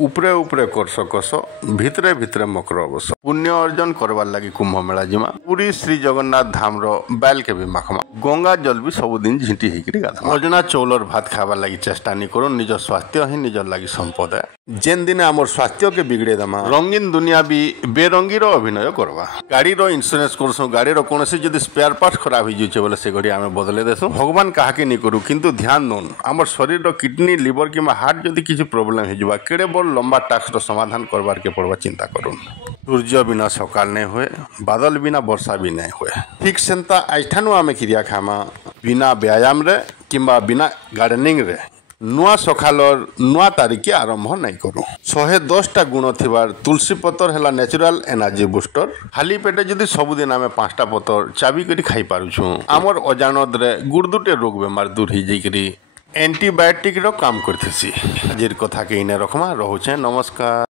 उपरे उपरे करस कस भितरे भितरे मकर अवस पुण्य अर्जन करवार लगी कुंभ मेला जिमा पूरी श्री जगन्नाथ धाम रो बैल के भी माखमा गंगा जल भी सबुदिन झिंटी होकर गाधमा अजना चौलर भात खावार लगी चेष्टा नहीं करो निज स्वास्थ्य ही निजर लगी संपद है जेन दिन आमर स्वास्थ्य के बिगड़े दमा रंगीन दुनिया भी बेरंगी रो अभिनय करवा गाड़ी रो इंश्योरेंस करसु गाड़ी रो कोनोसी जदि स्पेयर पार्ट खराब हो जाउछे बोले से घड़ी आमे बदले देसु भगवान काहाके नहीं करू किंतु ध्यान दोन आमर शरीर रो किडनी लिवर किमा हार्ट जदि किसी प्रॉब्लम हो जावा केड़े बड़ लंबा टास्क रो समाधान करबार के पड़वा चिंता करूँ सूर्य बिना सकाल नहीं हुए बादल बिना वर्षा भी नहीं हुए ठीक सेंता आइठानु आमे क्रिया खामा बिना व्यायाम रे किंबा बिना गार्डनिंग रे नुआ सकालर नुआ तारीख आरंभ नहीं करूँ 110टा गुण थिबार तुलसी पतर है नेचुरल एनर्जी बुस्टर खाली पेटे जदि सबुदिन आमे 5टा पतर चाबी करी खाई पारुछु आमर अजानत रे गुर्दुटे रोग बेमार दूर हो जाइकरी एंटीबायोटिक रो काम करथिसी आजिर कथा के इने रखमा रहुछे नमस्कार।